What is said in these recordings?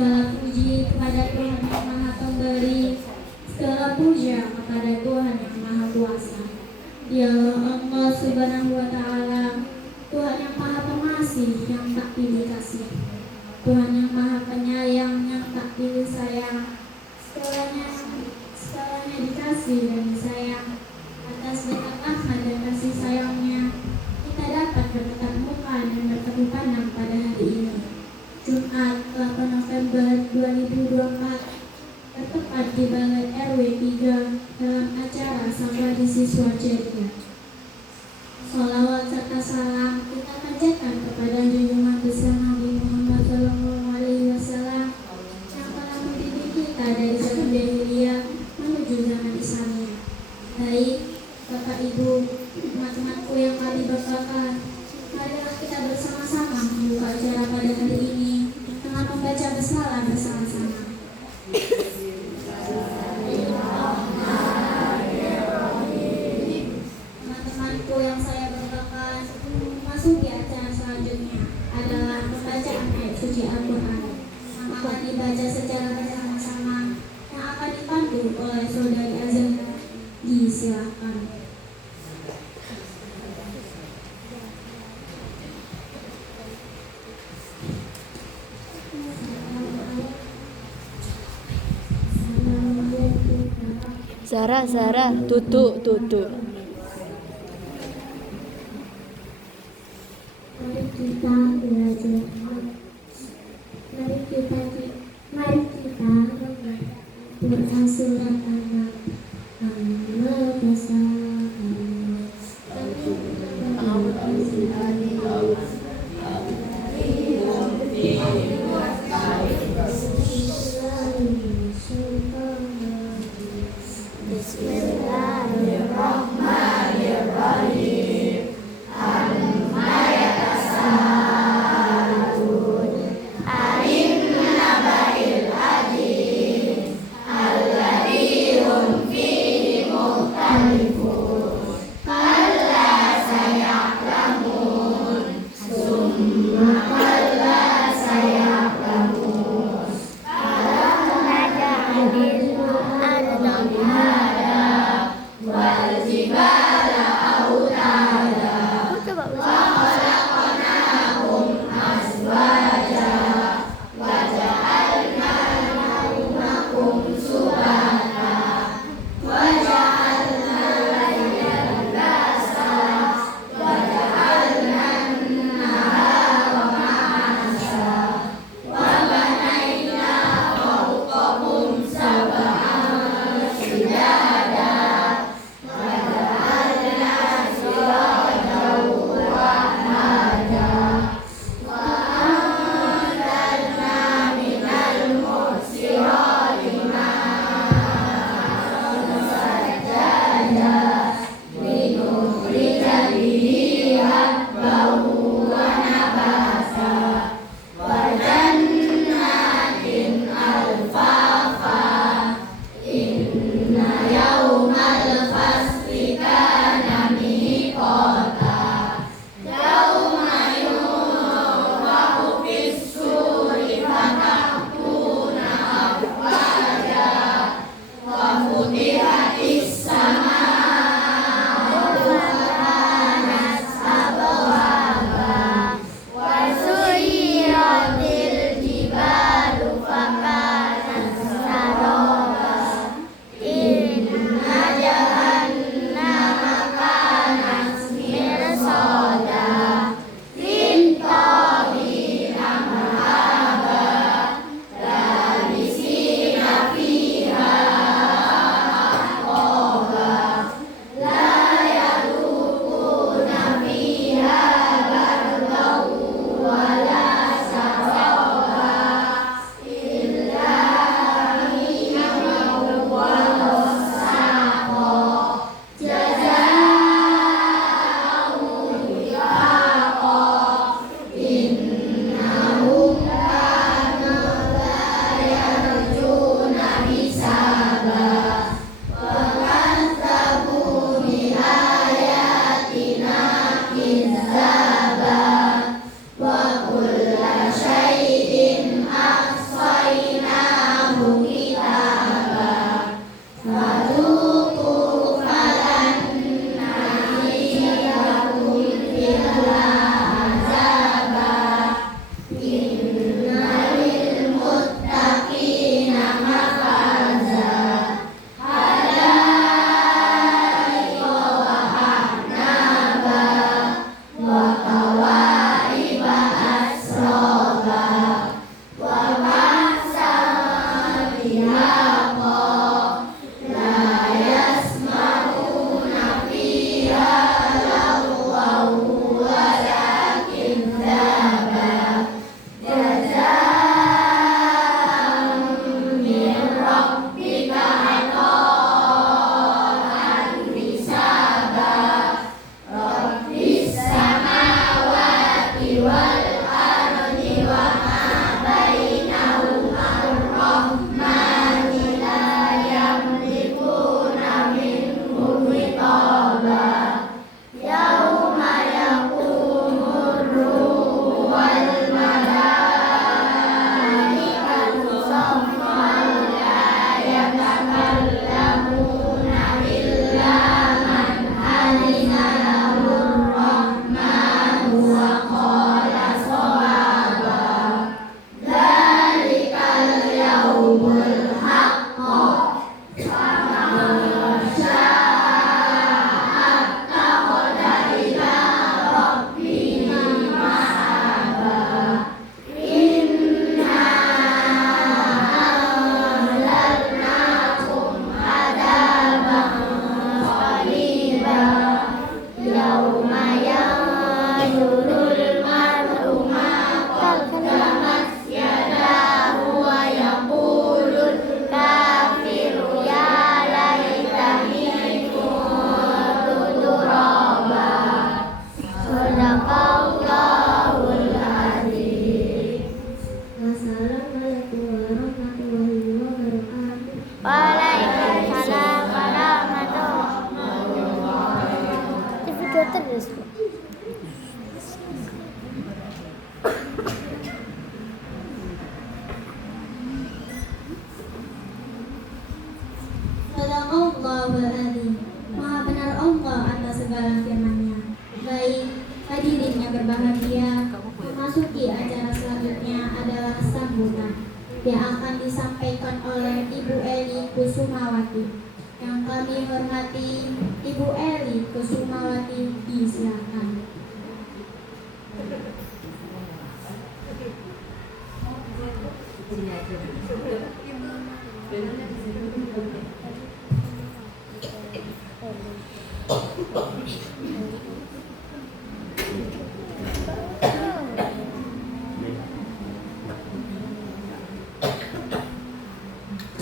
Segala puji kepada Tuhan yang Maha Pemberi, segala puja kepada Tuhan yang Maha Kuasa. Ya Allah Subhanahu wa Ta'ala, Tuhan yang Maha Pengasih yang tak pilih kasih, Tuhan yang Maha Penyayang yang tak pilih sayang. Segalanya dikasih dan disayang. Atas berkat rahmat dan kasih sayangnya, kita dapat bertatap muka dan bertemu pandang pada hari ini, Jumat 8 November 2024, bertepat di Balai RW 3 dalam acara Sang Tradisi Siswa Ceria. Sholawat serta salam kita panjatkan kepada junjungan besar Nabi Muhammad SAW yang telah mendidik kita dari zaman jahiliyah menuju zaman Islamiyah. Baik, Bapak Ibu, umat-umatku yang kami banggakan, marilah kita bersama-sama membuka acara pada hari ini dengan membaca basmalah bersama-sama. Teman-temanku yang saya banggakan, memasuki acara selanjutnya adalah pembacaan ayat suci Al-Quran yang akan dibaca secara bersama-sama, yang akan dipandu oleh Saudari Azana. Silakan. Zara, tutup. Mari kita belajar. Mari kita membaca surat Al-Baqarah. Sadaqallahul adzim. Maha benar Allah atas segala firman-Nya. Baik, hadirin yang berbahagia, memasuki acara selanjutnya adalah sambutan yang akan disampaikan oleh Ibu Eli Kusumawati. Yang kami hormati Ibu Eli Kusumawati, disilakan.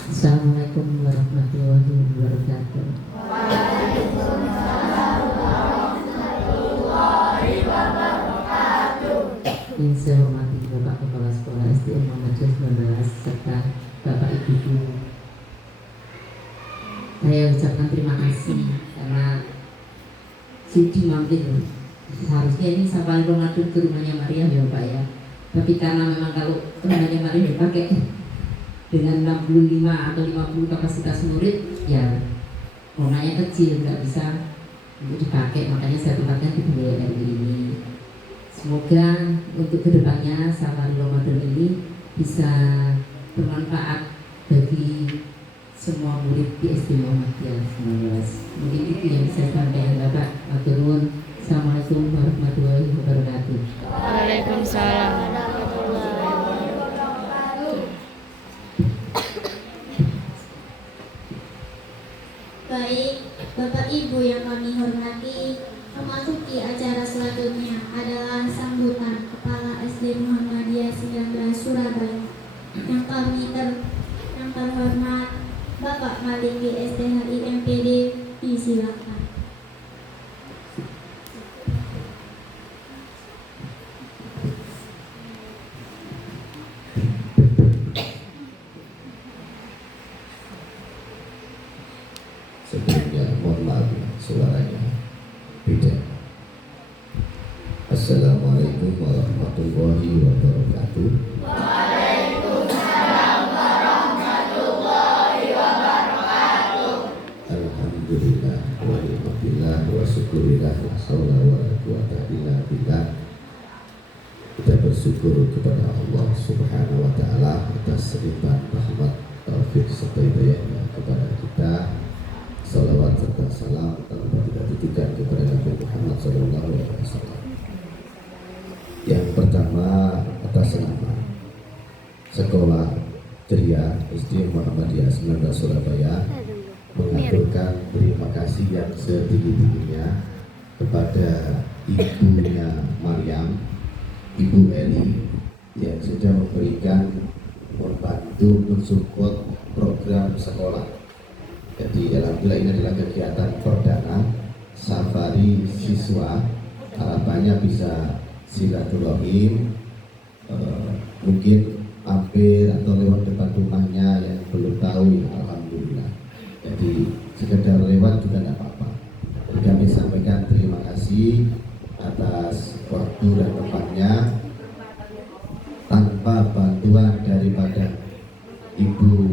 Assalamualaikum warahmatullahi wabarakatuh. Yang saya hormati Bapak Kepala Sekolah SDN Muhammadiyah 19 serta Bapak Ibu Guru. Saya ucapkan terima kasih karena sudi mampir. Seharusnya ini sampai Ramadan ke rumahnya Maria ya Pak ya. Tapi karena memang kalau rumahnya Maria dipakai dengan 65 atau 50 kapasitas murid, ya rumahnya kecil, nggak bisa untuk dipakai, makanya saya tempatkan di Bunda RI ini. Semoga untuk kedepannya safari Ramadan ini bisa bermanfaat bagi semua murid di SD Muhammadiyah 19. Mungkin itu yang saya sampaikan Bapak. Matur nuwun. Assalamualaikum warahmatullahi wabarakatuh. Waalaikumsalam. Baik, Bapak Ibu yang kami hormati, memasuki acara selanjutnya adalah sambutan Kepala SD Muhammadiyah 19 Surabaya. Yang terhormat Bapak Maliki SDHI MPD, disilakan. Sebelumnya mohon maaf suaranya beda. Assalamualaikum warahmatullahi wabarakatuh. Waalaikumsalam warahmatullahi wabarakatuh. Alhamdulillah wa ni'matillah wa syukurillah la haula wa la quwata illa billah. Kita bersyukur kepada Allah Subhanahu wa taala atas limpahan rahmat, taufik serta hidayahnya kepada kita. Salawat serta salam tanpa tidak ditujukan kepada Nabi Muhammad SAW. Yang pertama, atas nama Sekolah Ceria SD Muhammadiyah 19 Surabaya mengaturkan terima kasih yang setinggi-tingginya kepada ibunya Maryam, Ibu Eli, yang sudah memberikan, membantu, mensupport program sekolah. Jadi alhamdulillah ini adalah kegiatan perdana safari siswa. Harapannya bisa silaturahim, mungkin mampir atau lewat depan rumahnya yang belum tahu, ya alhamdulillah. Jadi sekedar lewat juga tidak apa-apa. Jadi kami sampaikan terima kasih atas waktu dan tempatnya. Tanpa bantuan daripada Ibu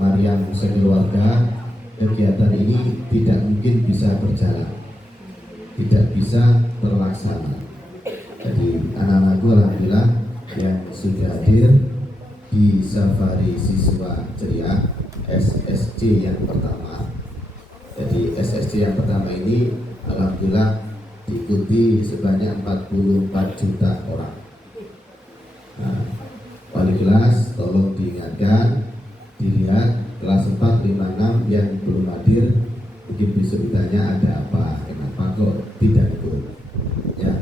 Maryam sekeluarga, kegiatan ini tidak mungkin bisa berjalan, tidak bisa terlaksana. Jadi anak-anakku alhamdulillah yang sudah hadir di safari siswa ceria SSC yang pertama. Jadi SSC yang pertama ini alhamdulillah diikuti sebanyak 44 juta orang. Nah, wali kelas tolong diingatkan, dilihat kelas 4, 5, 6 yang belum hadir, mungkin bisa ditanya ada apa, kenapa kok tidak ikut ya.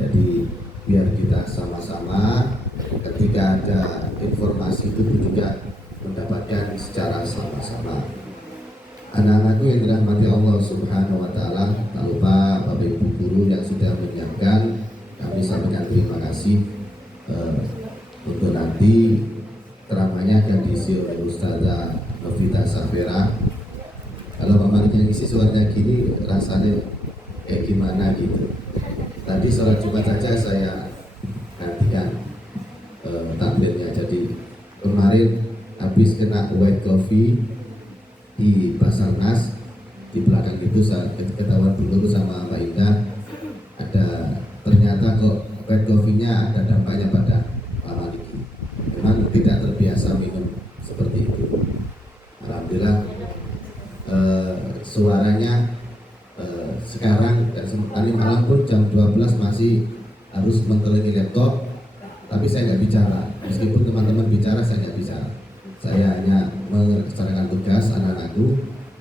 Jadi biar kita sama-sama ketika ada informasi itu juga mendapatkan secara sama-sama. Anak-anakku yang dirahmati Allah Subhanahu wa taala, tak lupa Bapak Ibu guru yang sudah menyiapkan, kami sampaikan terima kasih. Untuk nanti ceramahnya akan diisi oleh Ustazah Novita Safera. Kalau Pak Malik yang isi suaranya gini rasanya kayak gimana gitu. Tadi sholat Jumat saja saya gantikan tampilnya. Jadi kemarin habis kena white coffee di Basarnas, di belakang itu saya ketahuan dulu sama Mbak Indah, ada ternyata kok white coffee-nya ada dampaknya pada Pak Maliki. Memang tidak terbiasa minum seperti itu. Alhamdulillah suaranya sekarang dan tadi malam pun jam 12 masih harus mengelilingi laptop, tapi saya nggak bicara. Meskipun teman-teman bicara, saya nggak bicara. Saya hanya melaksanakan tugas anak-anakku.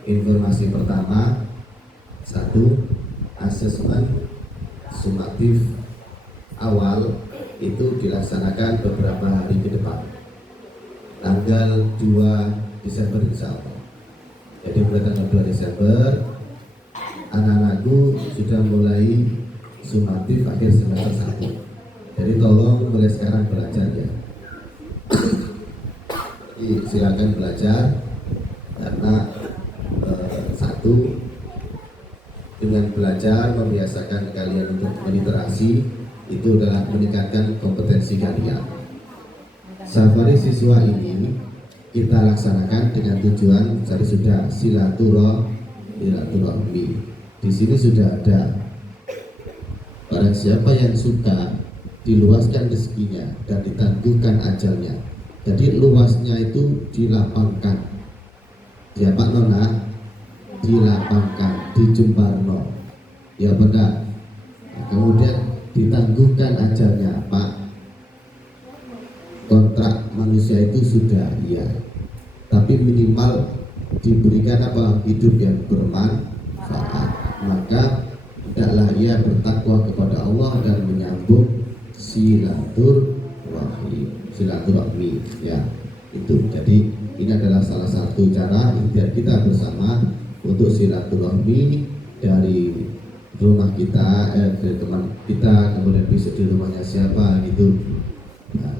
Informasi pertama, 1, asesmen sumatif awal itu dilaksanakan beberapa hari ke depan, tanggal 2 Desember insya Allah. Jadi mulai tanggal 2 Desember anak-anakku sudah mulai sumatif akhir semester 1. Jadi tolong mulai sekarang belajar ya. Jadi silakan belajar, karena 1, dengan belajar membiasakan kalian untuk meliterasi, itu adalah meningkatkan kompetensi kalian. Safari siswa ini kita laksanakan dengan tujuan tadi sudah silaturahmi. Di sini sudah ada, barang siapa yang suka diluaskan rezekinya dan ditangguhkan ajalnya. Jadi luasnya itu dilapangkan, ya Pak Nona, dilapangkan, dijembarno, ya benar. Nah, kemudian ditangguhkan ajalnya Pak. Kontrak manusia itu sudah ya, tapi minimal diberikan apa, hidup yang bermanfaat. Maka hendaklah ia bertakwa kepada Allah dan menyambung silaturahmi ya, itu. Jadi ini adalah salah satu cara ikhtiar kita bersama untuk silaturahmi dari rumah kita, dari teman kita, kemudian besok di rumahnya siapa gitu. Nah,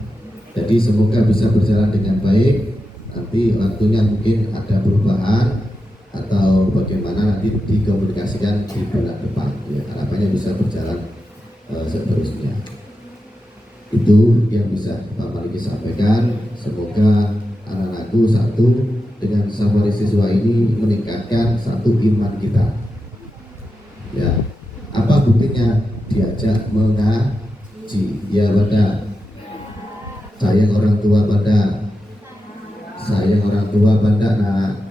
jadi semoga bisa berjalan dengan baik. Nanti waktunya mungkin ada perubahan atau bagaimana, nanti dikomunikasikan di bulan depan ya, harapannya bisa berjalan seterusnya. Itu yang bisa Pak Maliki sampaikan. Semoga anak-anakku 1, dengan safari siswa ini meningkatkan 1 iman kita ya. Apa buktinya? Diajak mengaji ya pada sayang orang tua pada nak.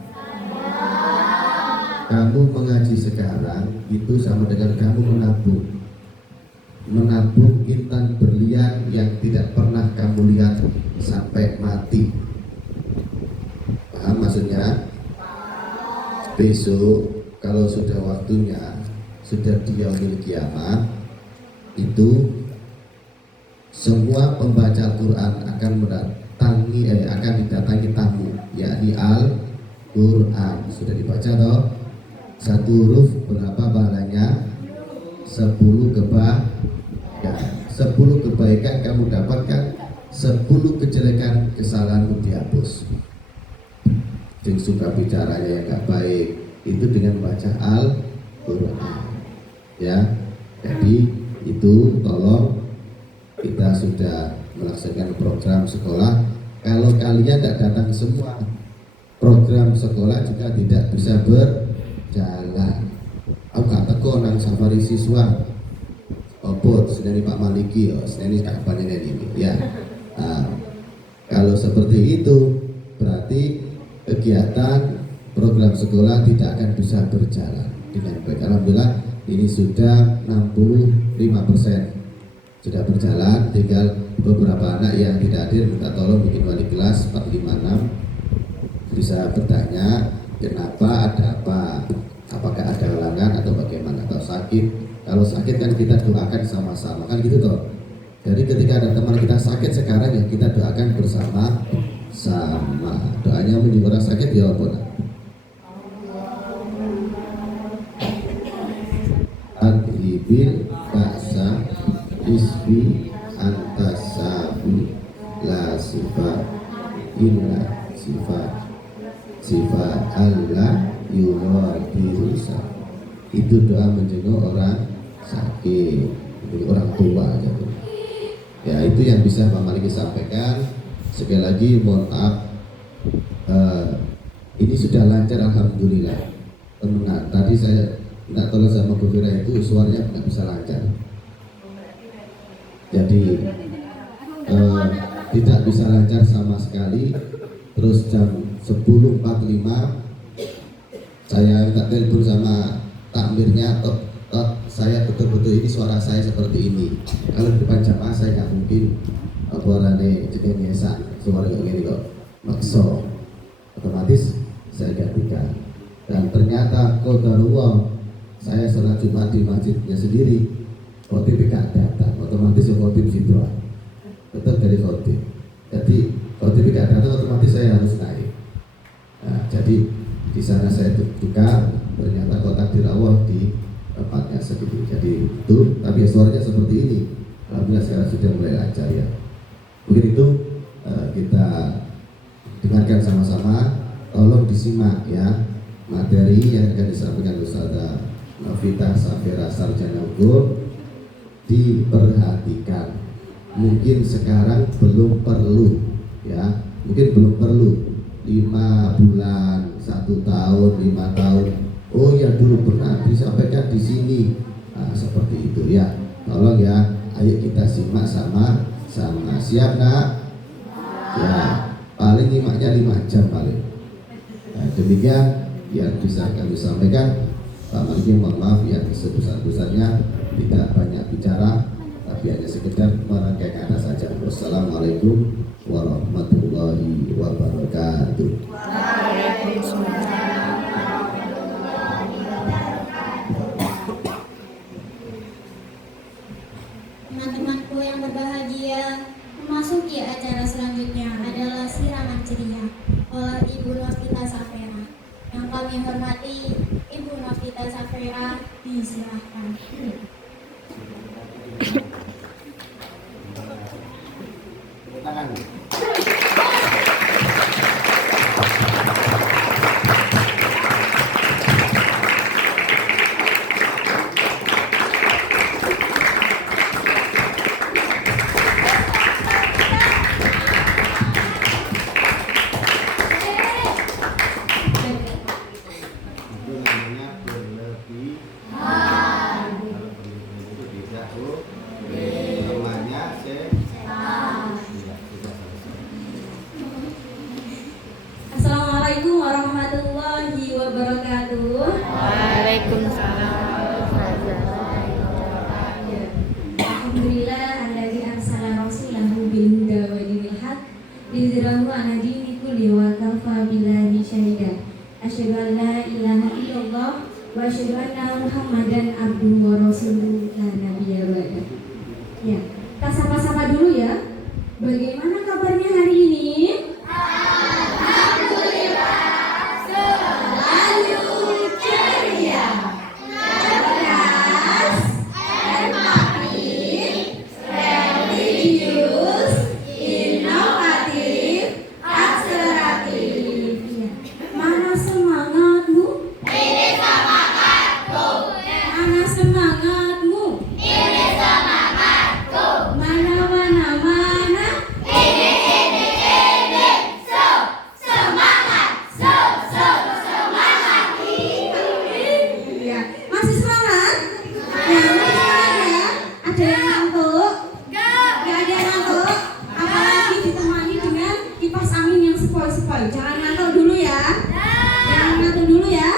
Kamu mengaji sekarang itu sama dengan kamu menabung intan berlian yang tidak pernah kamu lihat sampai mati. Paham maksudnya? Besok kalau sudah waktunya, sudah di yaumil kiamat, itu semua pembaca Al-Quran akan didatangi tamu, yakni Al-Quran. Sudah dibaca toh? 1 huruf berapa pahalanya? 10 kebaikan. 10 kebaikan kamu dapatkan, 10 kejelekan kesalahanmu dihapus. Yang suka bicaranya yang gak baik itu dengan baca Al-Quran ya. Jadi itu tolong, kita sudah melaksanakan program sekolah. Kalau kalian tidak datang semua, program sekolah juga tidak bisa berjalan. Aku gak teko nang safari siswa opot sedari Pak Maliki, sedari kapan ini ya. Nah, kalau seperti itu berarti kegiatan program sekolah tidak akan bisa berjalan dengan baik. Alhamdulillah ini sudah 65% sudah berjalan. Tinggal beberapa anak yang tidak hadir, minta tolong bikin wali kelas 456 bisa bertanya kenapa, ada apa, apakah ada halangan atau bagaimana, atau sakit. Kalau sakit kan kita doakan sama-sama kan gitu toh. Jadi ketika ada teman kita sakit sekarang ya kita doakan bersama-sama. Doanya menyuruh orang sakit ya apa? Adhibil ba'sa isbi antasabi la sifat illa sifat Allah yuradirusa. itu doa menjenguk orang sakit, menjenguk orang tua gitu. Ya itu yang bisa Pak Maliki sampaikan. Sekali lagi mohon maaf, ini sudah lancar alhamdulillah. Benar, tadi saya minta tolong sama Bu Fira itu suaranya nggak bisa lancar. Jadi tidak bisa lancar sama sekali. Terus jam 10.45 saya minta telepon sama takmirnya, saya betul-betul ini suara saya seperti ini. Kalau di depan jamaah saya nggak mungkin suaranya jenis suara kayak gini kok makso. Otomatis saya gantikan. Dan ternyata qadarullah saya sholat Jumat di masjidnya sendiri, khotib gak datang, otomatis khotib situ tetap dari khotib. Jadi khotib gak datang, otomatis saya harus naik. Nah, jadi di sana saya buka, ternyata kotak dirawat di tempatnya sendiri. Jadi itu, tapi suaranya seperti ini. Alhamdulillah sekarang sudah mulai lancar ya. Mungkin itu kita dengarkan sama-sama. Tolong disimak ya materi yang akan disampaikan Ustazah Novita Safira Sarjana Hukum, diperhatikan. Mungkin sekarang belum perlu ya, mungkin belum perlu 5 bulan, 1 tahun, 5 tahun. Oh ya dulu pernah disampaikan di sini. Nah, seperti itu ya. Tolong ya, ayo kita simak sama-sama. Siap nak? Ya, paling nyimaknya 5 jam paling. Nah, demikian yang bisa kami sampaikan. Pak Maliki mohon maaf yang sebesar-besarnya, tidak banyak bicara, tapi hanya sekedar merangkai kata saja. Wassalamualaikum warahmatullahi wabarakatuh. Teman-temanku yang berbahagia, memasuki acara selanjutnya adalah siraman ceria oleh Ibu Novita Safira. Yang kami hormati, Ibu Novita Safira, disilahkan. Assalamualaikum warahmatullahi wabarakatuh. Waalaikumsalam. Alhamdulillah alladzi arsala rasulahu bil huda wa dinil haq liyudhhirahu 'ala dini kulli wa kafa billahi syahida. Asyhadu an la ilaha illallah wa asyhadu anna Muhammadan abduhu wa rasuluhu la nabiyya ba'da. Ya, kita sapa-sapa dulu ya. Bagaimana kabarnya hari ini? Jangan ngantuk dulu ya. Jangan ngantuk dulu ya.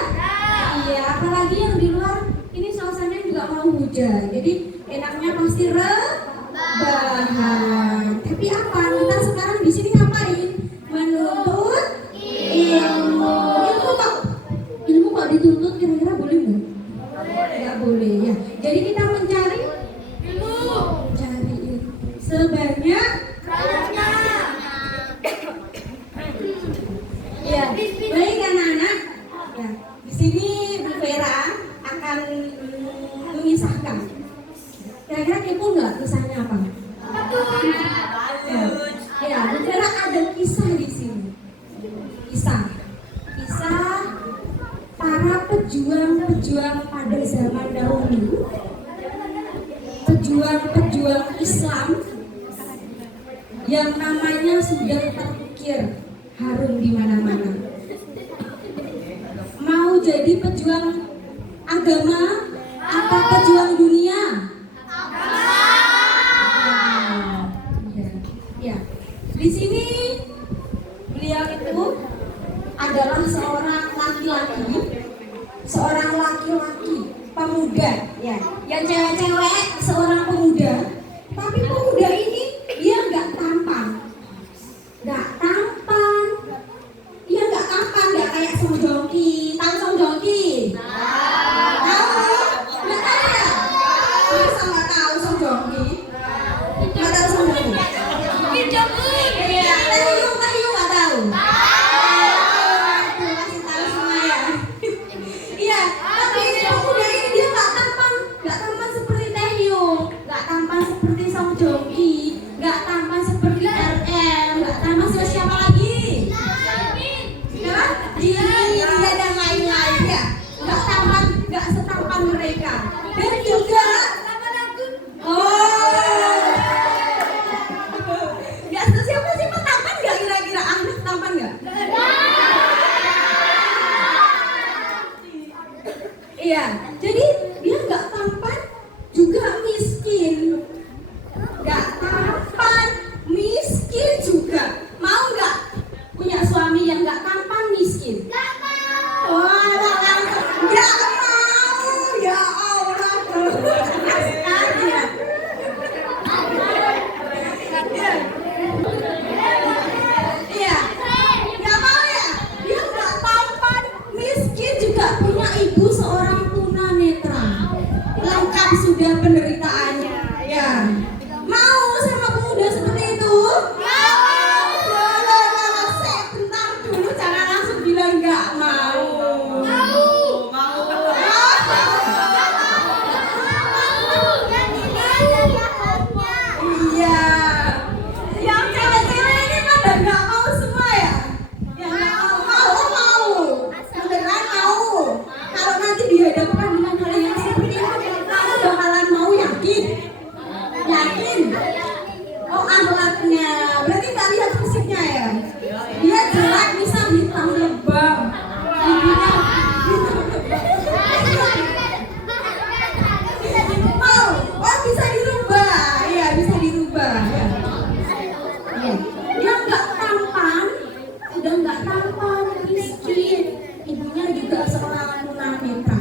Iya, apalagi yang di luar ini suasananya juga mau hujan. Jadi enaknya pasti rebahan. Tapi apa? Kita sekarang di sini ngapain? Menuntut ilmu. Ilmu kok dituntut, kira-kira boleh nggak? Nggak boleh ya. Jadi kita mencari ilmu. Cari ilmu sebanyak ya, baik anak-anak. Ya, di sini Bu Vera akan mengisahkan. Kira-kira kepo nggak kisahnya apa? Ya, Bu Vera ada kisah di sini. Kisah para pejuang pejuang pada zaman dahulu, pejuang Islam yang namanya sudah terukir harum di mana-mana. Mau jadi pejuang agama atau pejuang dunia? Ya. Di sini beliau itu adalah seorang laki-laki pemuda, ya, yang cewek-cewek, seorang pemuda. Tapi pemuda ini dia nggak tampan, nggak kayak Song Joong Ki. Tahu Song Joong Ki? Tahu? Nggak tahu ya? Masa nggak tahu Song Joong Ki? Nggak tahu Song Joong Ki? Iya, Taehyung nggak tahu. Masih tahu semua ya. Iya, tapi ini pemuda ini dia nggak tampan seperti Taehyung, nggak tampan seperti Song Joong Ki, nggak tampan seperti RM, nggak tampan seperti siapa lagi? Dia dan lain-lain ya, nggak setampan mereka. Dan juga siapa sih tampan nggak kira-kira? Ahmad tampan nggak? Iya, jadi dia nggak tampan juga miskin, nggak tampan miskin juga. Mau nggak punya suami yang nggak tampan miskin? Nggak mau. Nggak mau, ya Allah. Iya, nggak mau ya. Dia nggak tampan miskin juga, punya ibu seorang tunanetra, lengkap sudah penderitaannya. Ya, mau sama pemuda seperti itu? Bentar dulu, jangan langsung bilang nggak mau. Iya, yang cewek-cewek ini pada nggak mau semua ya? Yang nggak mau. Beneran mau. Kalau nanti dihadapkan dengan hal yang seperti itu, kamu bakalan mau, yakin? Oh, akhlaknya. Berarti nggak lihat fisiknya ya? Dia jelek, bisa hitam lebam. Giginya mau. Oh, bisa dirubah. Iya, bisa dirubah. Ya. Iya. Dia nggak tampan, udah nggak tampan, miskin. Ibunya juga seorang tunanetra.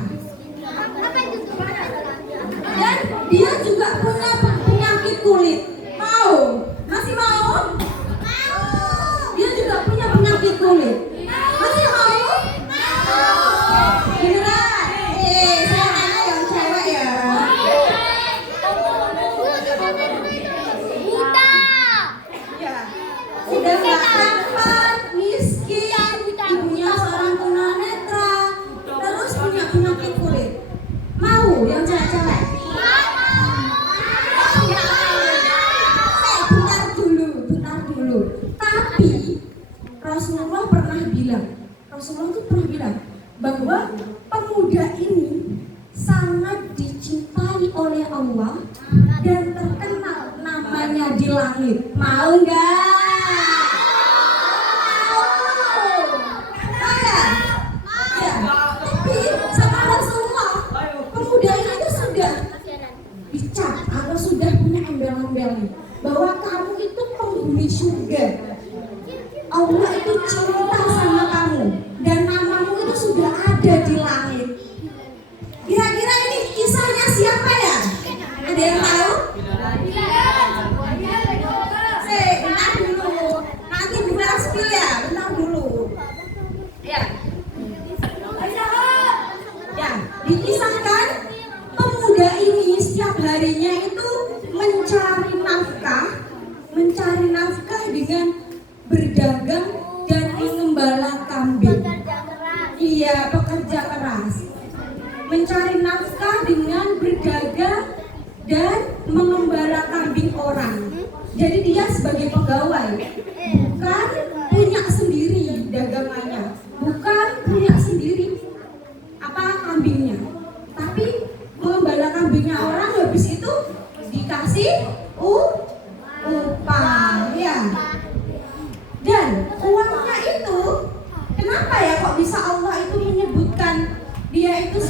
Dan dia juga punya penyakit kulit. Mau? Masih mau? Dia juga punya penyakit kulit. Masih mau? Beneran? Saya nanya yang cewek ya. Ya. Udah nggak tampan, miskin, ibunya seorang tunanetra, terus punya penyakit kulit. Mau yang cewek-cewek? Bentar dulu. Tapi Rasulullah tuh pernah bilang bahwa pemuda ini sangat dicintai oleh Allah dan terkenal namanya di langit. Mau nggak? Ya. Tapi sama Rasulullah, pemuda ini tuh sudah dicap atau sudah punya embel-embelnya bahwa kamu itu penghuni surga. Allah itu cinta sama kamu dan namamu itu sudah ada di langit. Kira-kira ini kisahnya siapa ya? Ada yang tahu? Bentar dulu. Nanti bukan spill ya, bentar dulu. Ya. Ya, dikisahkan pemuda ini setiap harinya itu mencari nafkah dengan berdagang dan mengembala kambing. Iya, pekerja keras. Mencari nafkah dengan berdagang dan mengembala kambing orang. Jadi dia sebagai pegawai, bukan punya sendiri dagangannya, bukan punya sendiri kambingnya.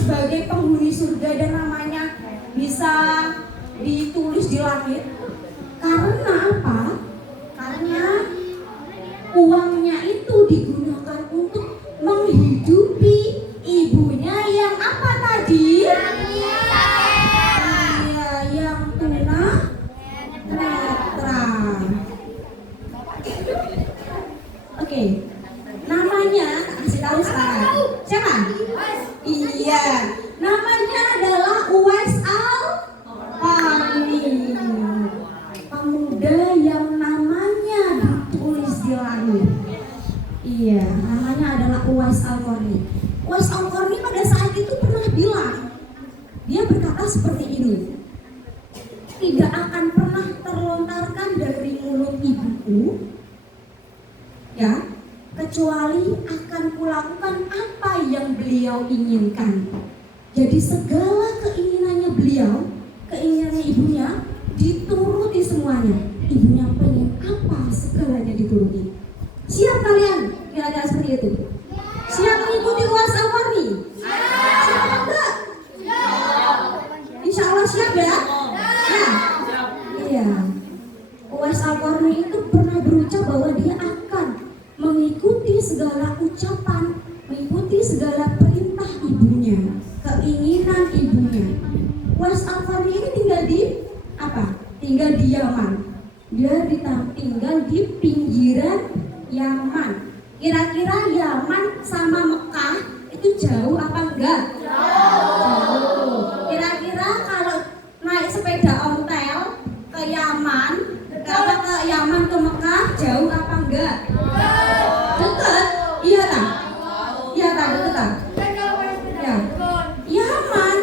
sebagai penghuni surga dan namanya bisa ditulis di langit? Karena apa? Karena uangnya itu digunakan untuk menghidupi ibunya yang apa tadi? Iya, yang tunanetra. Oke, namanya tak kasih tahu sekarang. Siapa? Iya, namanya adalah Uwais Al-Qarni. Pemuda yang namanya ditulis di langit. Iya, namanya adalah Uwais Al-Qarni. Uwais Al-Qarni pada saat itu pernah bilang, dia berkata seperti ini, tidak akan pernah terlontarkan dari mulut ibuku, ya, kecuali akan kulakukan apa yang beliau inginkan. Jadi segala keinginannya beliau, keinginannya ibunya, dituruti semuanya. Ibunya pengen apa, segalanya dituruti. Siap kalian? Kira-kira seperti itu. Siap mengikuti Uwais Al-Qarni? Siap enggak? Insya Allah siap ya? Ya. Iya. Uwais Al-Qarni itu pernah berucap bahwa dia akan mengikuti segala ucapan, mengikuti segala perintah ibunya, keinginan ibunya. Uwais Al-Qarni ini tinggal di apa? Tinggal di Yaman. Dia tinggal di pinggiran Yaman. Kira-kira Yaman sama Mekah itu jauh apa enggak? Jauh. Kira-kira kalau naik sepeda ontel ke Yaman, kalau ke Yaman ke Mekah jauh apa enggak? Dekat? Iya tak? Iya tak, dekat tak? Ya. Yaman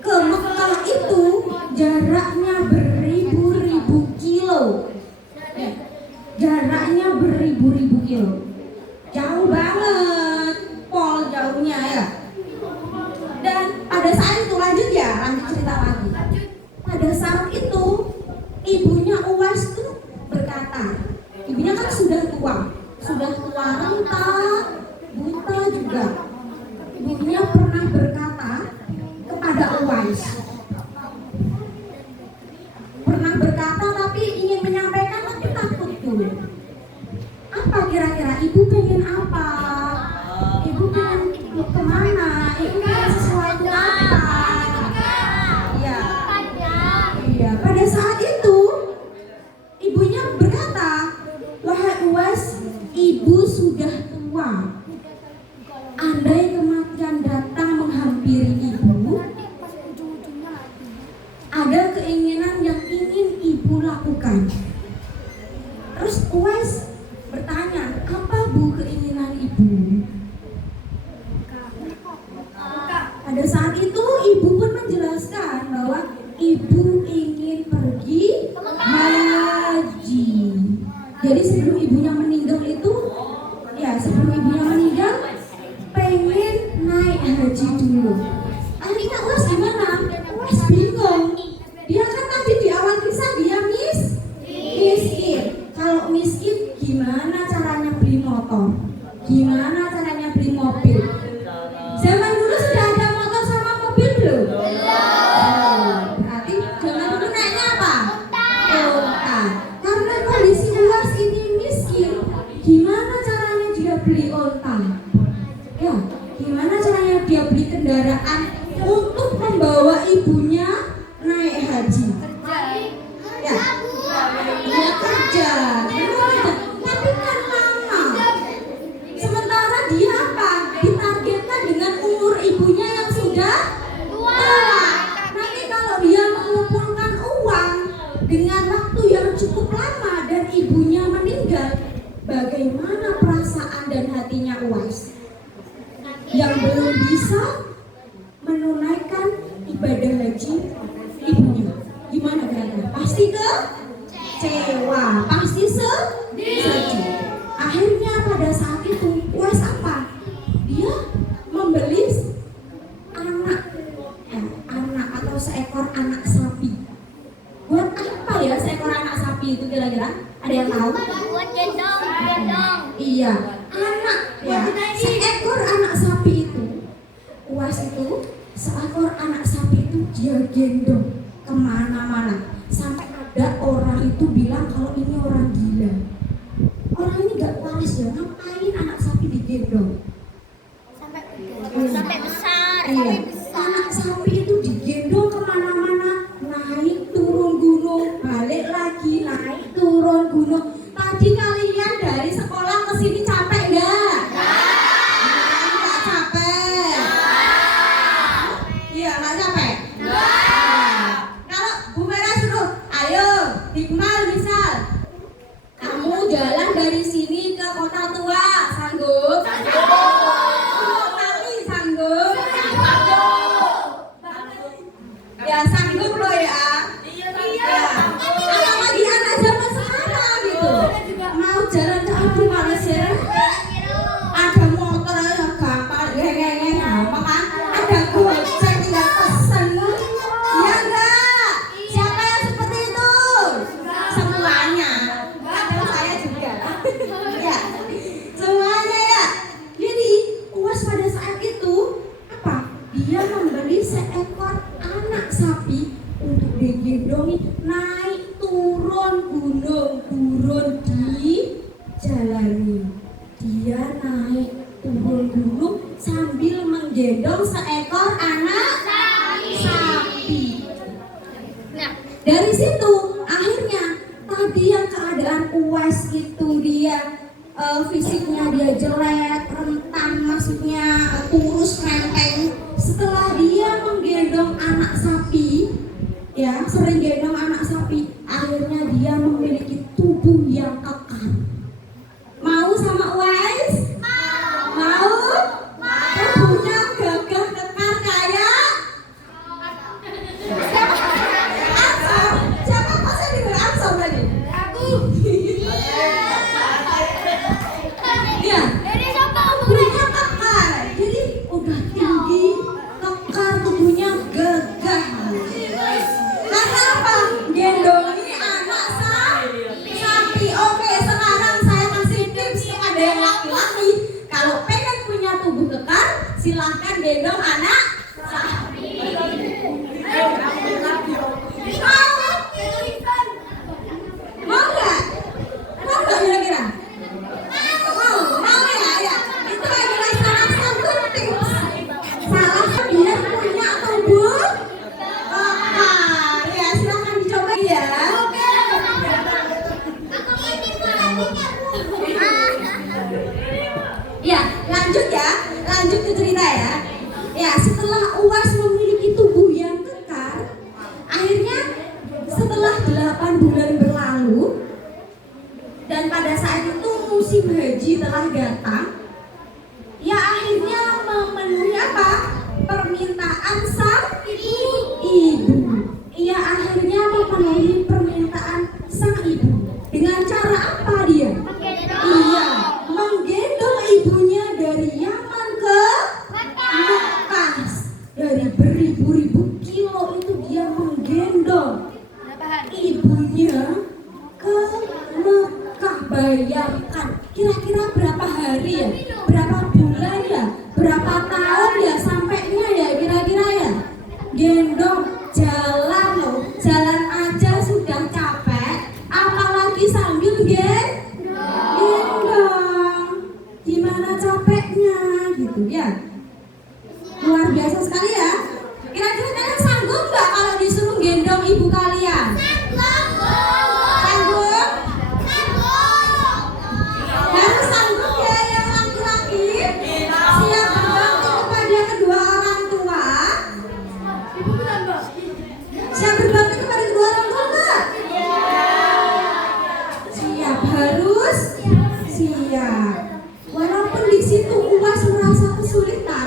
ke Mekah itu jaraknya beribu-ribu kilo. Ya. Jaraknya beribu-ribu kilo. Jauh banget, pol jauhnya ya. Dan pada saat itu lanjut cerita lagi. Pada saat itu ibunya Uwais tuh berkata, ibunya kan sudah tua renta, buta juga. Ibunya pernah berkata kepada Uwais, pernah berkata tapi ingin menyampaikan tapi takut dulu. Apa kira-kira ibu pengen apa? Ibu pengen kemana? Ibu pengen sesuatu apa? Ya. Iya. Pada saat itu ibunya berkata, wahai Uwais, ibu sudah tua. Andai kematian datang menghampiri ibu, ada keinginan yang ingin ibu lakukan. Terus Uwais bertanya, apa bu keinginan ibu? Pada saat itu ibu pun menjelaskan bahwa ibu ingin pergi haji. Jadi sebelum ibunya meninggal itu, pengen naik haji dulu. Akhirnya Uwais gimana? Uwais bingung. Dia kan tadi di awal kisah dia miskin. Kalau miskin gimana caranya beli motor? Gimana caranya beli mobil? Zaman dulu sudah ada motor sama mobil belum? Berarti zaman dulu naiknya apa? Onta. Karena kondisi Uwais ini miskin, gimana caranya dia beli onta? Ya, gimana caranya dia beli kendaraan untuk membawa ibunya naik haji? Ya, dia kerja. Tapi kan lama. Sementara dia apa? Ditargetkan dengan umur ibunya yang sudah tua. Nanti kalau dia mengumpulkan uang dengan waktu yang cukup lama dan ibunya meninggal, bagaimana perasaan dan hatinya Uwais yang belum bisa menunaikan ibadah haji ibunya? Gimana kira-kira? Pasti kecewa, pasti sedih. Akhirnya pada saat itu Uwais apa? Dia membeli anak atau seekor anak sapi. Buat apa ya seekor anak sapi itu kira-kira? Ada yang tahu? Buat gendong. Iya, anak ya. Seekor anak sapi itu, Uwais itu seekor anak sapi itu dia gendong kemana-mana. Sampai ada orang itu bilang kalau ini orang gila. Orang ini gak waras ya, ngapain anak sapi digendong? Sampai besar. Iya, anak sapi itu digendong kemana-mana, naik turun gunung, balik lagi naik turun gunung. Tadi kalian dari sekolah ke sini capek nggak? Nggak capek. Iya, nggak capek. Kalau Bu Merah suruh, ayo Iqbal misal, kamu jalan dari sini ke kota tua, sanggup? Sanggup? Ya sanggup loh ya. Iya. Kalau lagi anak zaman sekarang gitu, mau jalan jauh males ya. Ada motor aja gampang, geng gampang kan. Ada gojek tinggal pesen. Ya enggak? Siapa yang seperti itu? Semuanya. Kadang saya juga. Ya. Semuanya ya. Jadi UAS pada saat itu apa? Dia membeli seekor anak sapi untuk digendongi naik turun gunung, turun di jalani. Dia naik turun gunung sambil menggendong seekor anak sapi. Nah, dari situ akhirnya tadi yang keadaan UAS itu dia fisiknya dia jelek, rentan, maksudnya kurus, rempeng. Setelah dia menggendong anak sapi, ya sering gendong anak sapi, akhirnya dia memiliki tubuh yang kekar. Mau sama UAS? Mau? Tubuhnya gagah kekar kayak Ansor. Siapa kok saya dengar Ansor tadi? Iya. Tubuhnya kekar. Jadi udah tinggi, kekar, tubuhnya gagah. Karena apa? Gendongi anak sapi. Oke, sekarang saya kasih tips kepada yang laki-laki. Kalau pengen punya tubuh kekar, silahkan gendong anak sapi. Mau nggak? Mau nggak kira-kira? Mau ya, ya. Itu adalah salah satu tips. Biar punya tubuh kekar. Ya, silahkan dicoba ya. Ya, lanjut ya. Lanjut ke cerita ya. Ya, setelah UAS memiliki tubuh yang kekar, akhirnya setelah 8 bulan berlalu dan pada saat itu musim haji telah datang, ya akhirnya memenuhi apa? Permintaan sang ibu. Ia akhirnya memenuhi permintaan sang ibu. Dengan cara apa dia? Iya, menggendong ibunya dari Yaman ke Mekah. Dari beribu-ribu kilo itu dia menggendong ibunya ke Mekah. Bayangkan, kira-kira berapa hari ya? Berapa bulan ya? Berapa tahun ya sampainya ya kira-kira ya? Gendong, jalan loh, jalan aja sudah capek, apalagi sambil gendong. Gimana capeknya gitu ya? Luar biasa sekali ya. Kira-kira kalian sanggup nggak kalau disuruh gendong ibu kalian? Sanggup? Harus sanggup ya yang laki-laki. Siap berbakti kepada kedua orang tua. Siap berbakti kepada kedua orang tua nggak? Siap, harus siap. Walaupun di situ UAS merasa kesulitan,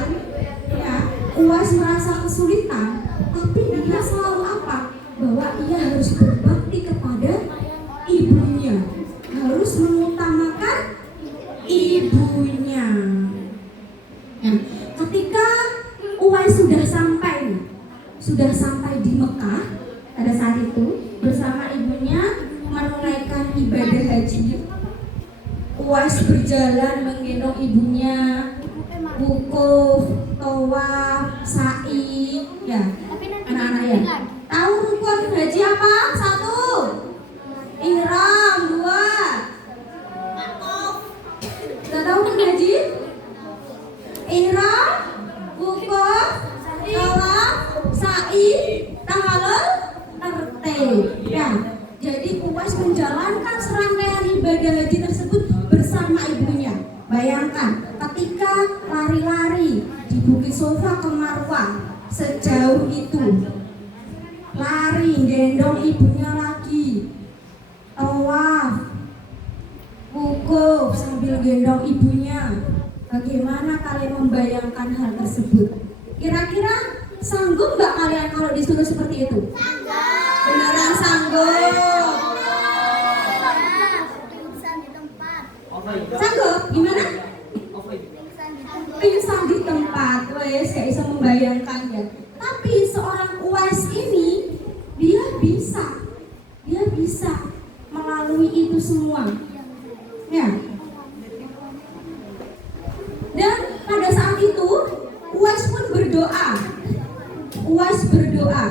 ya, UAS merasa kesulitan, tapi dia selalu apa? Bahwa ia harus berbakti kepada ibunya, harus mengutamakan ibunya. Nah, ketika UAS sudah sampai di Mekah pada saat itu bersama ibunya menunaikan ibadah haji. UAS berjalan menggendong ibunya, wukuf, tawaf, sa'i, ketika lari-lari di Bukit Sofa ke Marwah sejauh itu, lari gendong ibunya lagi, tawaf, wukuf sambil gendong ibunya. Bagaimana kalian membayangkan hal tersebut? Kira-kira sanggup nggak kalian kalau disuruh seperti itu? Beneran sanggup? Sanggup? Gimana? Pingsan di tempat, wes gak bisa membayangkan ya. Tapi seorang Uwais ini dia bisa melalui itu semua. Ya. Dan pada saat itu Uwais pun berdoa. Uwais berdoa,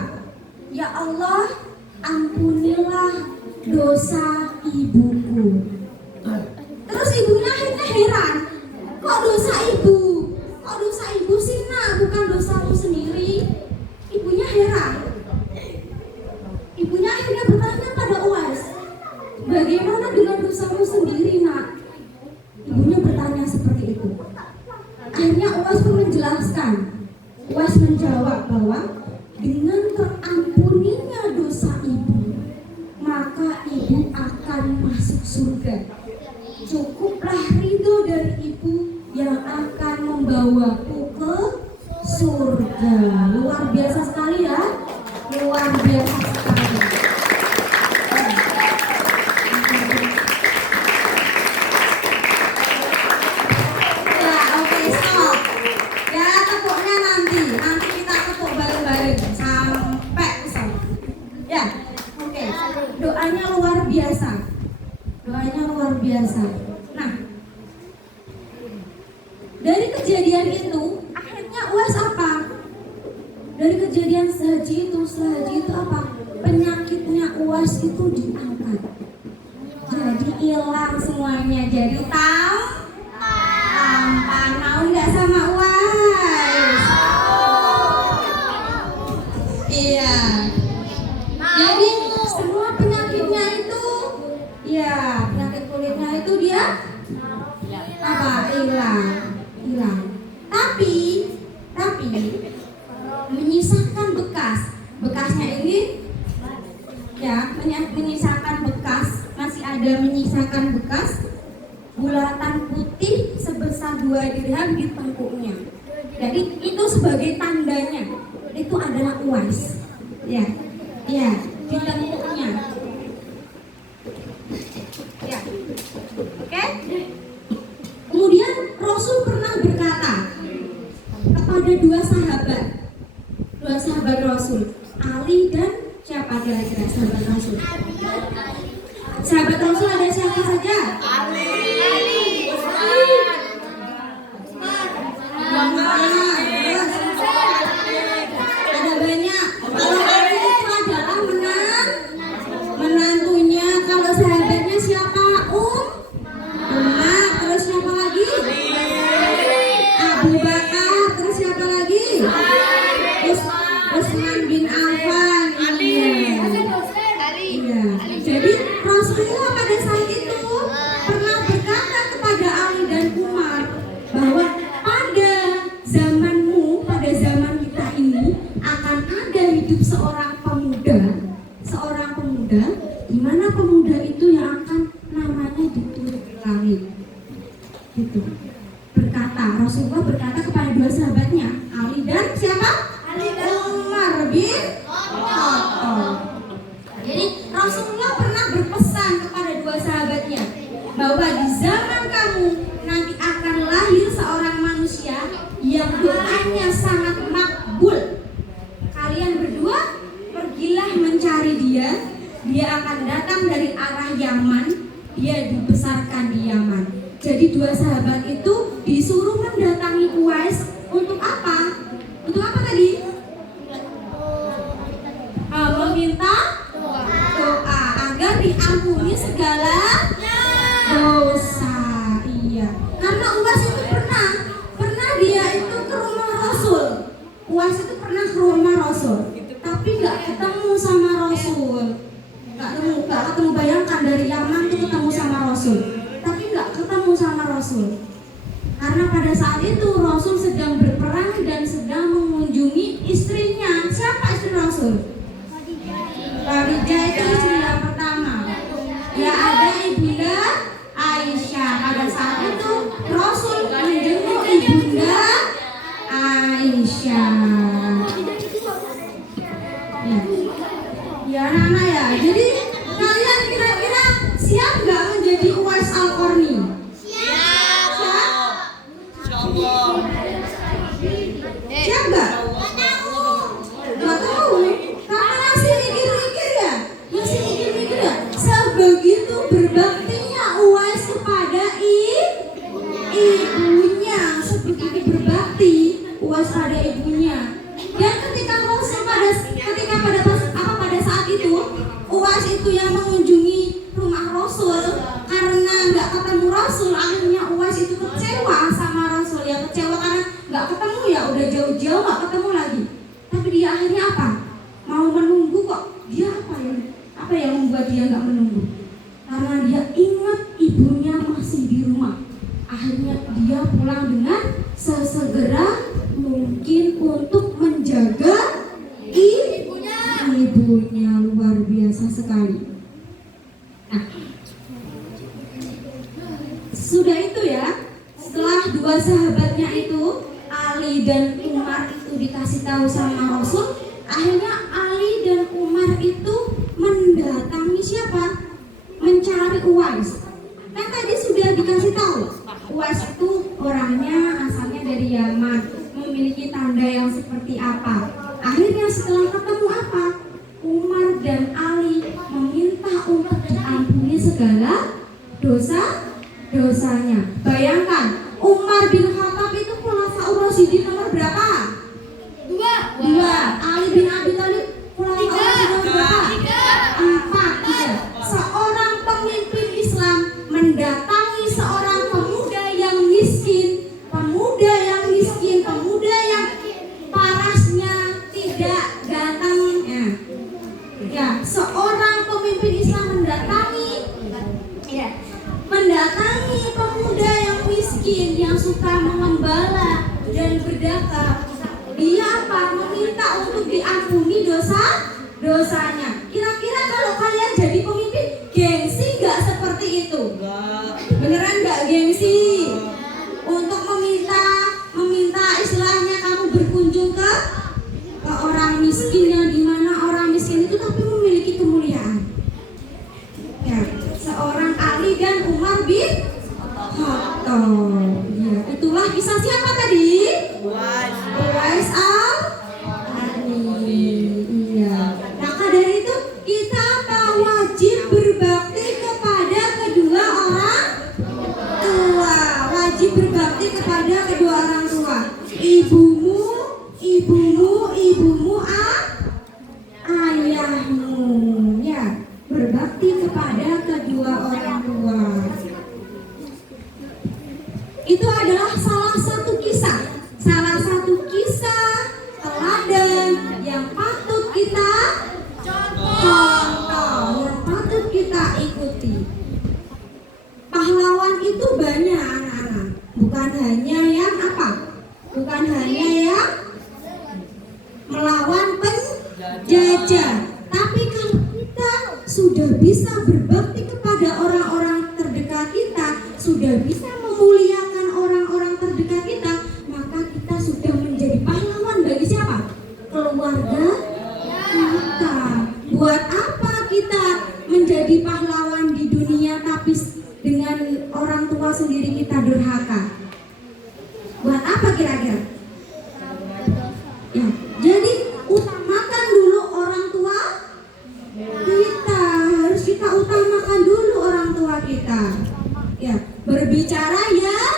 ya Allah, ampunilah dosa ibuku. Terus ibunya akhirnya heran, kok dosa ibu? Kok dosa ibu sih nak, bukan dosamu sendiri? Ibunya heran. Ibunya akhirnya bertanya pada Uwais, bagaimana dengan dosamu sendiri nak? Ibunya bertanya seperti itu. Akhirnya Uwais pun menjelaskan. Uwais menjawab bahwa dengan terampuninya dosa ibu, maka ibu akan masuk surga. Cukuplah ridho dari ibu yang akan membawaku ke surga. Luar biasa sekali ya, luar biasa sekali. Ya, oke, stop. Ya, tepuknya nanti kita tepuk bareng-bareng sampai usai. Ya, oke. Doanya luar biasa. Doanya luar biasa. Nah, dari kejadian itu akhirnya Uwais apa? Dari kejadian sehaji itu apa? Penyakitnya Uwais itu diangkat. Jadi hilang semuanya. Jadi tampan. Mau nggak sama Uwais? Iya. Jadi semua penyakitnya itu, ya penyakit kulitnya itu dia apa? Hilang. Tapi menyisakan bekasnya ini ya, menyisakan bekas, masih ada menyisakan bekas bulatan putih sebesar 2 dirham di tengkuknya. Jadi itu sebagai tandanya itu adalah Uwais. Ya, di tengkuknya. Ya. Oke? Kemudian Rasul pernah berkata kepada 2 sahabat Rasul, Ali dan siapa kira-kira sahabat Rasul? Sahabat Rasul ada siapa saja? Ali. Ada banyak. Kalau Ali itu adalah menantunya. Kalau sahabatnya siapa? Umar. Terus siapa lagi? Abu Bakar. Terus siapa lagi? Utsman bin Affan. Iya. Jadi Rasulullah pada saat itu pernah berkata kepada Ali dan Umar bahwa pada zamanmu, pada zaman kita ini akan ada hidup seorang pemuda, di mana pemuda itu yang akan namanya ditulis di langit. Gitu. Rasulullah berkata kepada 2 sahabatnya, Ali dan siapa? Umar bin Khattab. Jadi Rasulullah pernah berpesan kepada 2 sahabatnya bahwa di zaman kamu nanti akan lahir seorang manusia yang doanya sangat makbul. Kalian berdua pergilah mencari dia. Dia akan datang dari arah Yaman. Dia dibesarkan di Yaman. Jadi 2 sahabat itu disuruh mendatangi Uwais untuk apa? Untuk apa tadi? Meminta doa agar diampuni segala dosa. Iya. Karena Uwais itu pernah dia itu ke rumah Rasul. pada saat itu Rasul sedang berperang dan sedang mengunjungi istrinya. Siapa istri Rasul? Khadijah itu istri yang pertama. Ya, ada ibunda Aisyah. Pada saat itu Rasul menjenguk ibunda Aisyah. Ya anak-anak ya. Jadi kalian kira-kira siap nggak menjadi Uwais Al-Qarni? Siap. Siap nggak? Nggak tahu. Karena masih mikir-mikir ya. Sebegitu berbaktinya Uwais kepada ibunya. Sebegitu berbakti Uwais pada ibunya. Dan ketika pada saat itu Uwais itu yang mengunjungi rumah Rasul, karena nggak ketemu Rasul, akhirnya Uwais itu kecewa sama Rasul. Ya kecewa karena nggak ketemu, ya udah jauh-jauh nggak ketemu lagi. Tapi dia akhirnya apa? Mau menunggu kok. Dia apa yang membuat dia nggak menunggu? Karena dia ingat ibunya masih di rumah. Akhirnya dia pulang dengan sesegera mungkin untuk menjaga ibunya. Luar biasa sekali. Nah, sudah itu ya, setelah dua sahabatnya itu Ali dan Umar itu dikasih tahu sama Rasul, akhirnya Ali dan Umar itu mendatangi siapa? Mencari Uwais. Kan tadi sudah dikasih tahu, Uwais itu orangnya asalnya dari Yaman, memiliki tanda yang seperti apa. Akhirnya setelah ketemu apa? Umar dan Ali meminta untuk diampuni segala dosanya. Bayangkan, Umar bin Khattab itu Khulafaur Rasyidin nomor berapa? 2. Ali bin Abi Thalib Khulafaur Rasyidin nomor berapa? 4. Seorang pemimpin Islam mendatangi seorang pemuda yang miskin, pemuda yang parasnya tidak ganteng. Ya, seorang pemimpin Islam mendatangi pemuda yang miskin, yang suka mengembala dan berdagang. Dia apa? Meminta untuk diampuni dosanya. Kira-kira kalau kalian jadi pemimpin, gengsi nggak seperti itu? Beneran nggak gengsi? Untuk meminta istilahnya kamu berkunjung ke orang miskin, yang dimana orang miskin itu tapi memiliki kemuliaan. Ya, seorang Ali dan Umar bin Khattab. Ya, itulah kisah siapa tadi? Uwais Al-Qarni. Iya. Maka dari itu kita wajib berbakti kepada kedua orang tua. Wajib berbakti kepada kedua orang tua. Ibumu, ayahmu. Ya, berbakti kepada kedua orang tua. Itu adalah salah satu kisah teladan yang patut kita contoh, yang patut kita ikuti. Pahlawan itu banyak anak-anak, bukan hanya yang melawan penjajah, tapi kalau kita sudah bisa berbakti kepada orang-orang terdekat kita, sudah bisa memuliakan orang-orang terdekat kita, maka kita sudah menjadi pahlawan bagi siapa? Keluarga kita. Buat apa kita menjadi pahlawan di dunia tapi dengan orang tua sendiri kita durhaka? Buat apa kira-kira? Ya, jadi utamakan dulu orang tua kita. Harus kita utamakan dulu orang tua kita. Ya, berbicara yang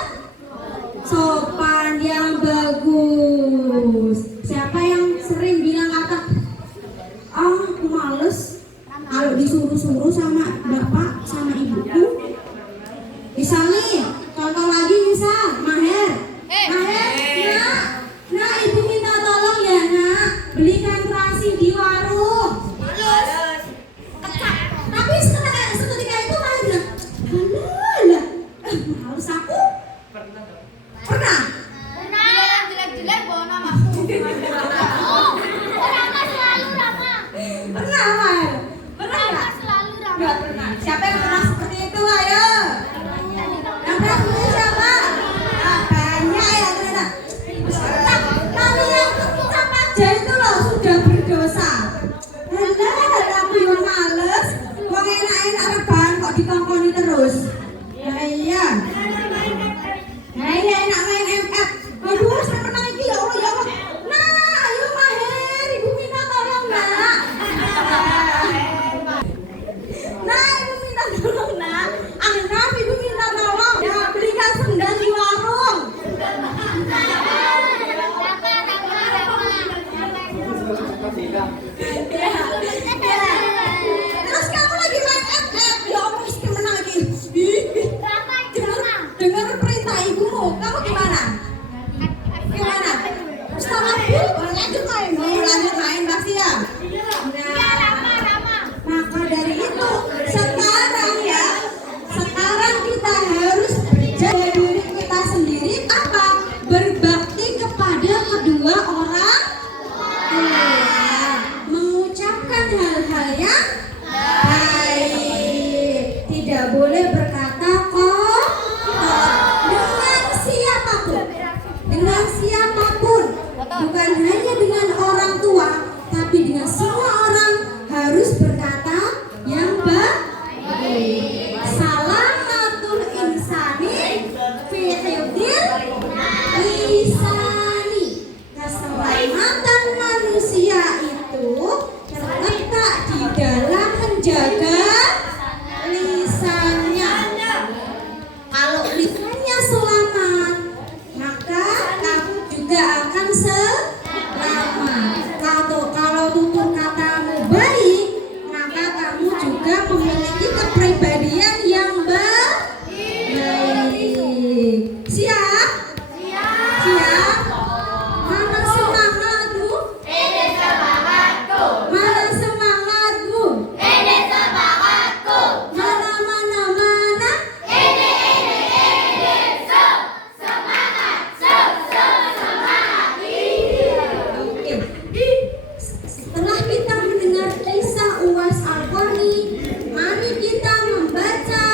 sopan, yang bagus. Siapa yang sering bilang kata, aku males kalau disuruh-suruh sama bapak, sama ibuku. Misalnya, contoh lagi misal, Maher, Bukan hanya dengan orang tua, tapi dengan semua orang harus berkata yang baik. Salamatul insani fi hifdzil lisani. Keselamatan manusia itu terletak di dalam menjaga lisannya. Kalau lisannya selamat, maka kamu juga akan selamat. Kalau tutur katamu baik, maka kamu juga memiliki kepribadian yang baik. Siap? Siap? Mana semangatmu? Ini semangatku. Mana semangatmu? Ini semangatku. Mana? Ini semangat. Semangat. Oke. Setelah kita mendengar kisah Uwais Al-Qarni, mari kita membaca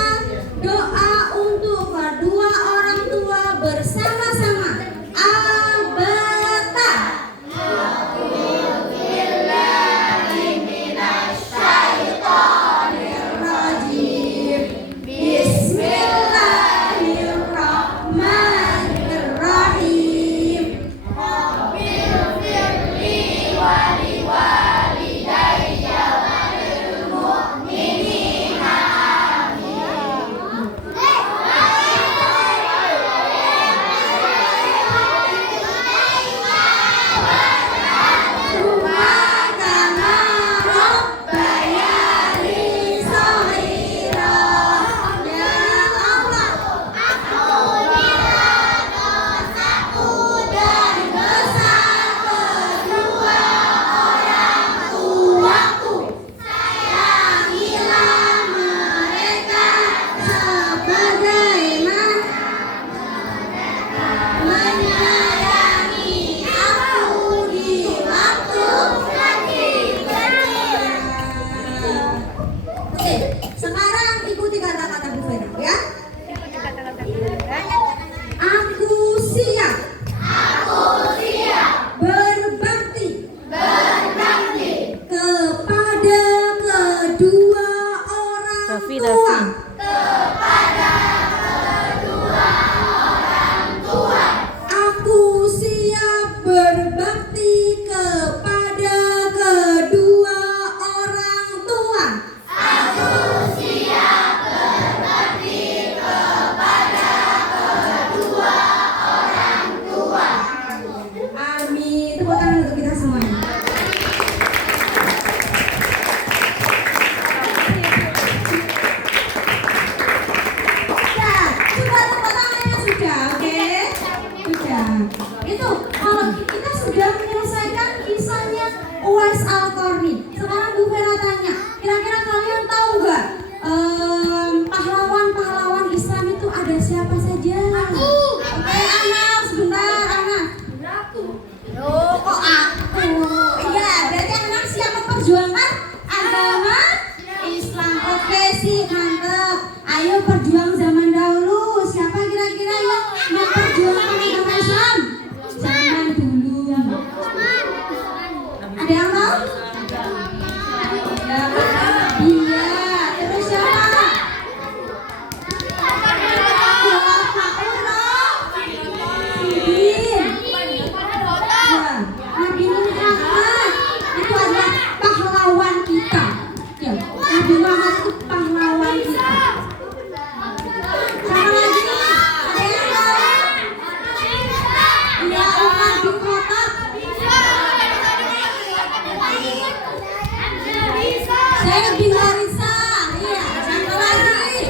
doa untuk kedua orang tua bersama-sama. Abata. Bismillahirrahmanirrahim. Kama rabbayani shaghira. Ya Allah, dan dosa kedua orang tuaku. Sayangilah mereka sebagaimana menyayangi aku di waktu Oke, sekarang ikuti kata-kata Bu Vera ya. Aku siap berbakti kepada kedua orang Davi, tua. Aku siap berbakti kepada kedua orang tua. Amin. Tepuk tangan untuk kita semuanya. Sudah, tepuk tangannya sudah, oke? Sudah. Itu kalau kita sudah menyelesaikan kisahnya Uwais Al-Qarni. Sekarang Bu Vera tanya, kira-kira kalian tahu nggak pahlawan-pahlawan Islam itu ada siapa saja? Oke, Anak, sebentar, Anak. Oh, kok aku? Iya, berarti Anak siap memperjuangkan agama Islam. Oke sih, mantap. Ayo perjuang zaman dahulu. Siapa kira-kira yang memperjuangkan agama Islam? Zaman dulu. Ada yang mau? Iya, terus siapa? Nabi Muhammad itu adalah pahlawan kita. Ya, Nabi Muhammad itu pahlawan kita. Sama lagi, ada yang lain? Ya, Umar bin Khattab. Saya bin Harisa. Iya, siapa lagi?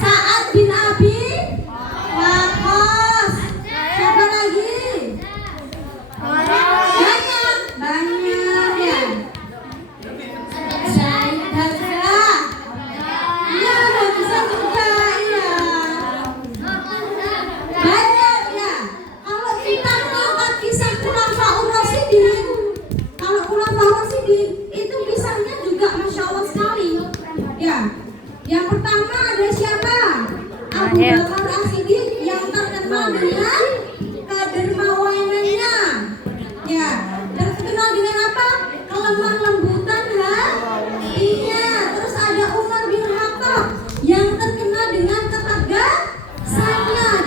Sa'ad bin Abi Waqqas. Siapa lagi? Banyak ya.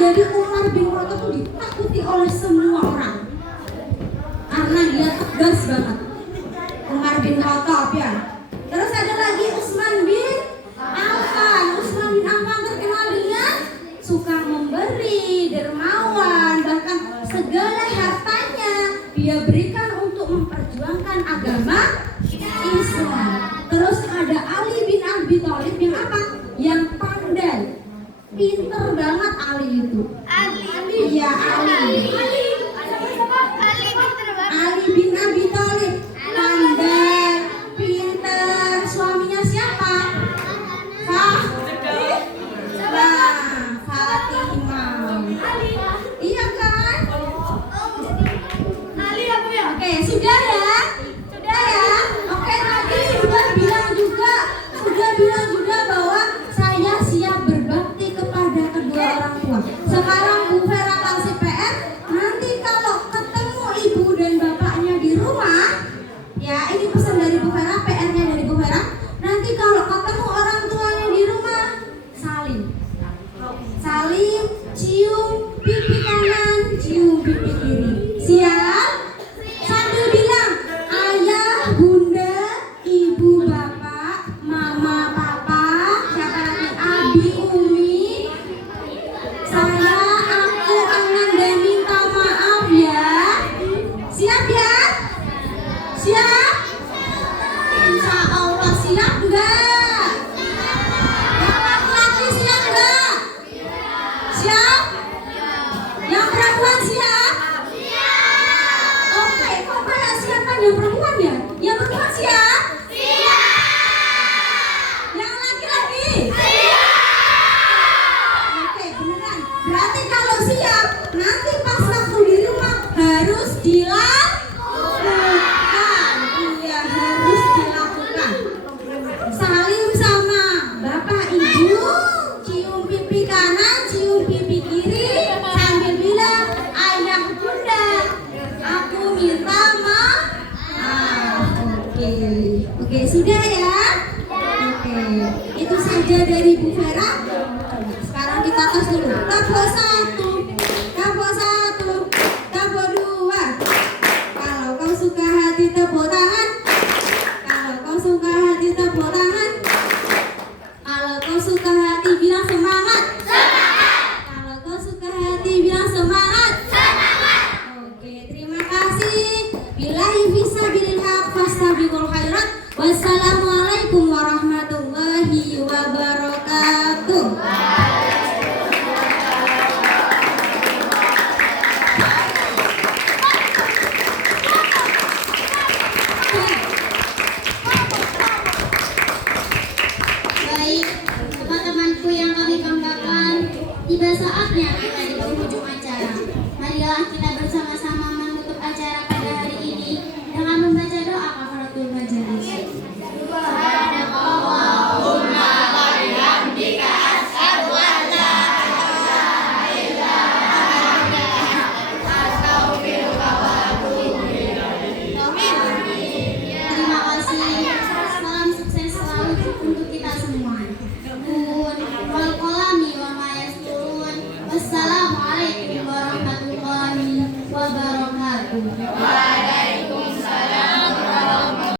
Jadi Umar bin Khattab tuh ditakuti oleh semua orang karena dia tegas banget. Umar bin Khattab ya. Terus ada lagi Utsman bin Affan. Utsman bin Affan terkenal dengan suka memberi, dermawan, bahkan segala hartanya dia berikan untuk memperjuangkan agama Islam. Terus ada Ali bin Abi Thalib yang apa? Yang pandai, pinter banget Ali itu. Iya Ali. Ali bin Abi Thalib pandai, pinter. Suaminya siapa? Fatimah. Iya kan? Oke, sudah ya? Sudah ya? Oke, tadi sudah bilang juga bahwa saya siap berbakti kepada kedua orang tua. Sekarang Bu Vera kasih PR, nanti kalau ketemu ibu dan bapaknya di rumah, ya ini pesan dari Bu Vera, PR-nya dari Bu Vera. Nanti kalau ketemu orang tuanya di rumah, salim, cium pipi kanan, cium pipi kiri. Siap? Sambil bilang ayah, bunda, ibu, bapak, mama, papa, siapa lagi? Abi, umi. Saya, aku, Ananda minta maaf ya. Siap ya? Siap? Insya Allah siap enggak? Yang laki-laki siap enggak? Siap? Yang perempuan siap? Oke, kok kayak siapa yang perempuan ya? Yang perempuan siap? Yang laki-laki? Oke, beneran. Berarti kalau siap, nanti pas waktu di rumah harus dilakukan. Iya, harus dilakukan. Salim sama bapak ibu, cium pipi kanan, cium pipi kiri, sambil bilang ayah bunda, aku minta maaf. Oke, sudah ya. Oke, itu saja dari Bu Vera. Sekarang kita tes dulu. Tempo 1, tempo 1, tempo 2. Kalau kau suka hati tepuk tangan. Kalau kau suka hati tepuk tangan. Kalau kau suka hati bilang semangat. Kalau kau suka hati bilang semangat. Oke, terima kasih. Billahi fisabilil haq fastabiqul khairat. Wassalamualaikum warahmatullahi wabarakatuh. Baik, teman-temanku yang kami banggakan, tiba saatnya kita di penghujung acara. Marilah kita